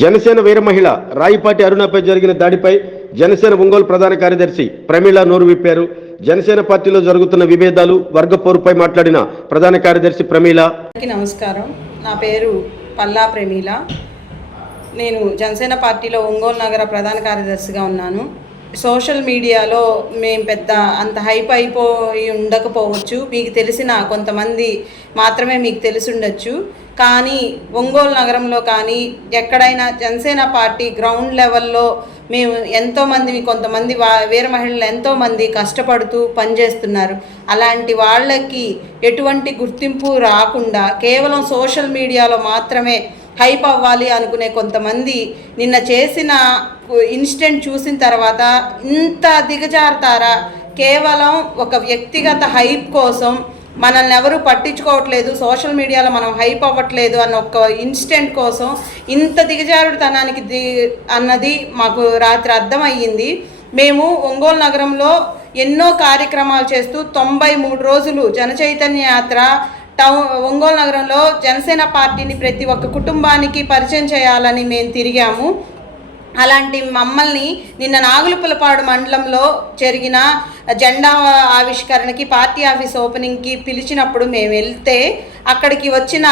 జనసేన వీర మహిళ రాయిపాటి అరుణపై జరిగిన దాడిపై జనసేన ఒంగోలు ప్రధాన కార్యదర్శి ప్రమీళ నోరు విప్పారు. జనసేన పార్టీలో జరుగుతున్న విభేదాలు వర్గ పోరుపై మాట్లాడిన ప్రధాన కార్యదర్శి ప్రమీళ. నమస్కారం. నా పేరు పల్లా ప్రమీల నేను జనసేన పార్టీలో ఒంగోలు నగర ప్రధాన కార్యదర్శిగా ఉన్నాను. సోషల్ మీడియాలో మేము పెద్ద అంత హైప్ అయిపోయి ఉండకపోవచ్చు. మీకు తెలిసిన కొంతమంది మాత్రమే మీకు తెలిసి ఉండొచ్చు కానీ ఒంగోలు నగరంలో కానీ ఎక్కడైనా జనసేన పార్టీ గ్రౌండ్ లెవెల్లో మేము ఎంతోమంది కొంతమంది వా వీర మహిళలు ఎంతోమంది కష్టపడుతూ పనిచేస్తున్నారు. అలాంటి వాళ్ళకి ఎటువంటి గుర్తింపు రాకుండా కేవలం సోషల్ మీడియాలో మాత్రమే హైప్ అవ్వాలి అనుకునే కొంతమంది నిన్న చేసిన ఇన్సిడెంట్ చూసిన తర్వాత ఇంత దిగజారుతారా? కేవలం ఒక వ్యక్తిగత హైప్ కోసం మనల్ని ఎవరు పట్టించుకోవట్లేదు సోషల్ మీడియాలో మనం హైప్ అవ్వట్లేదు అన్న ఒక ఇన్సిడెంట్ కోసం ఇంత దిగజారుడుతనానికి ది అన్నది మాకు రాత్రి అర్థమయ్యింది. మేము ఒంగోలు నగరంలో ఎన్నో కార్యక్రమాలు చేస్తూ తొంభై మూడు రోజులు జనచైతన్య యాత్ర టౌన్ ఒంగోలు నగరంలో జనసేన పార్టీని ప్రతి ఒక్క కుటుంబానికి పరిచయం చేయాలని మేము తిరిగాము. అలాంటి మమ్మల్ని నిన్న నాగులపులపాడు మండలంలో జరిగిన జెండా ఆవిష్కరణకి పార్టీ ఆఫీస్ ఓపెనింగ్కి పిలిచినప్పుడు మేము వెళ్తే అక్కడికి వచ్చిన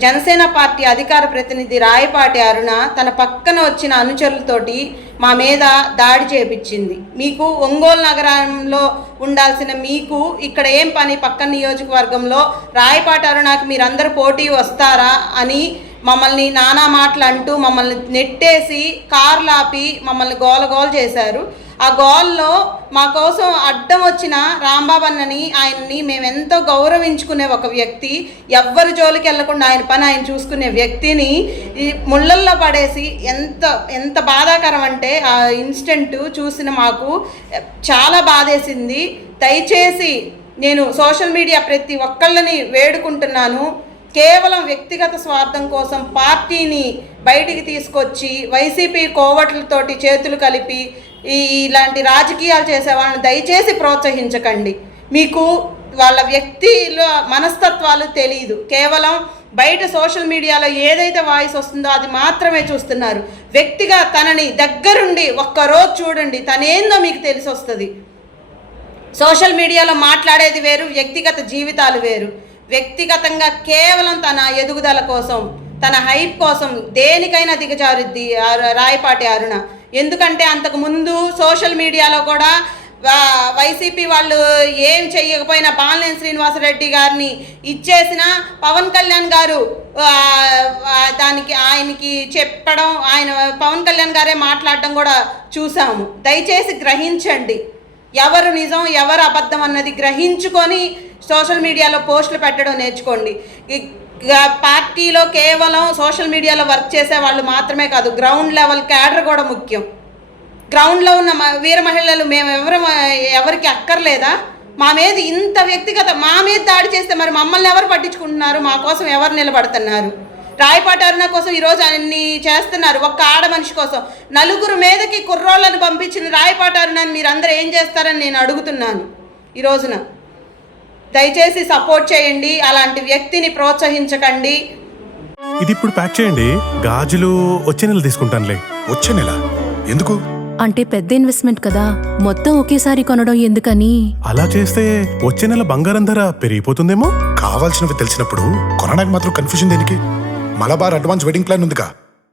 జనసేన పార్టీ అధికార ప్రతినిధి రాయపాటి అరుణ తన పక్కన వచ్చిన అనుచరులతోటి మా మీద దాడి చేపించింది. మీకు ఒంగోలు నగరంలో ఉండాల్సిన మీకు ఇక్కడ ఏం పని? పక్కన నియోజకవర్గంలో రాయపాటి అరుణకి మీరందరూ పోటీ వస్తారా అని మమ్మల్ని నానా మాటలు అంటూ మమ్మల్ని నెట్టేసి కార్లు ఆపి మమ్మల్ని గోల గోల చేశారు. ఆ గోల్లో మా కోసం అడ్డం వచ్చిన రాంబాబు అన్నని ఆయన్ని మేము ఎంతో గౌరవించుకునే ఒక వ్యక్తి ఎవ్వరి జోలికి వెళ్ళకుండా ఆయన పని ఆయన చూసుకునే వ్యక్తిని ఈ ముళ్ళల్లో పడేసి ఎంత ఎంత బాధాకరం అంటే ఆ ఇన్స్టెంట్ చూసిన మాకు చాలా బాధేసింది. దయచేసి నేను సోషల్ మీడియా ప్రతి ఒక్కళ్ళని వేడుకుంటున్నాను. కేవలం వ్యక్తిగత స్వార్థం కోసం పార్టీని బయటికి తీసుకొచ్చి వైసీపీ కోవట్లతోటి చేతులు కలిపి ఈ ఇలాంటి రాజకీయాలు చేసే వాళ్ళని దయచేసి ప్రోత్సహించకండి. మీకు వాళ్ళ వ్యక్తిలో మనస్తత్వాలు తెలియదు కేవలం బయట సోషల్ మీడియాలో ఏదైతే వాయిస్ వస్తుందో అది మాత్రమే చూస్తున్నారు. వ్యక్తిగా తనని దగ్గరుండి ఒక్కరోజు చూడండి తనేందో మీకు తెలిసి వస్తుంది సోషల్ మీడియాలో మాట్లాడేది వేరు వ్యక్తిగత జీవితాలు వేరు. వ్యక్తిగతంగా కేవలం తన ఎదుగుదల కోసం తన హైప్ కోసం దేనికైనా దిగజారుద్ది రాయపాటి అరుణ. ఎందుకంటే అంతకు ముందు సోషల్ మీడియాలో కూడా వైసీపీ వాళ్ళు ఏం చెయ్యకపోయినా బాలినేని శ్రీనివాసరెడ్డి గారిని ఇచ్చేసిన పవన్ కళ్యాణ్ గారు దానికి ఆయనకి చెప్పడం ఆయన పవన్ కళ్యాణ్ గారే మాట్లాడడం కూడా చూసాము. దయచేసి గ్రహించండి. ఎవరు నిజం ఎవరు అబద్ధం అన్నది గ్రహించుకొని సోషల్ మీడియాలో పోస్టులు పెట్టడం నేర్చుకోండి. పార్టీలో కేవలం సోషల్ మీడియాలో వర్క్ చేసే వాళ్ళు మాత్రమే కాదు గ్రౌండ్ లెవెల్ క్యాడర్ కూడా ముఖ్యం. గ్రౌండ్లో ఉన్న వీర మహిళలు మేము ఎవరు ఎవరికి అక్కర్లేదా? మా మీద ఇంత వ్యక్తిగత మా మీద దాడి చేస్తే మరి మమ్మల్ని ఎవరు పట్టించుకుంటున్నారు? మా కోసం ఎవరు నిలబడుతున్నారు? రాయపాటి అరుణ కోసం ఈరోజు అన్ని చేస్తున్నారు ఒక్క ఆడ మనిషి కోసం. నలుగురు మీదకి కుర్రోళ్ళను పంపించిన రాయపాటి అరుణని మీరందరూ ఏం చేస్తారని నేను అడుగుతున్నాను ఈ రోజున. దయచేసి సపోర్ట్ చేయండి అలాంటి వ్యక్తిని ప్రోత్సహించకండి. ఇది ఇప్పుడు ప్యాక్ చేయండి. గాజులు వచ్చే నెల తీసుకుంటానులే. వచ్చే నెల? ఎందుకు? అంటే పెద్ద ఇన్వెస్ట్మెంట్ కదా మొత్తం ఒకేసారి కొనడం ఎందుకని? అలా చేస్తే వచ్చే నెల బంగారం ధర పెరిగిపోతుందేమో? కావాల్సినవి తెలిసినప్పుడు కొనడానికి మాత్రం కన్ఫ్యూజన్ దేనికి? మలబార్ అడ్వాన్స్ వెడ్డింగ్ ప్లాన్ ఉందిగా.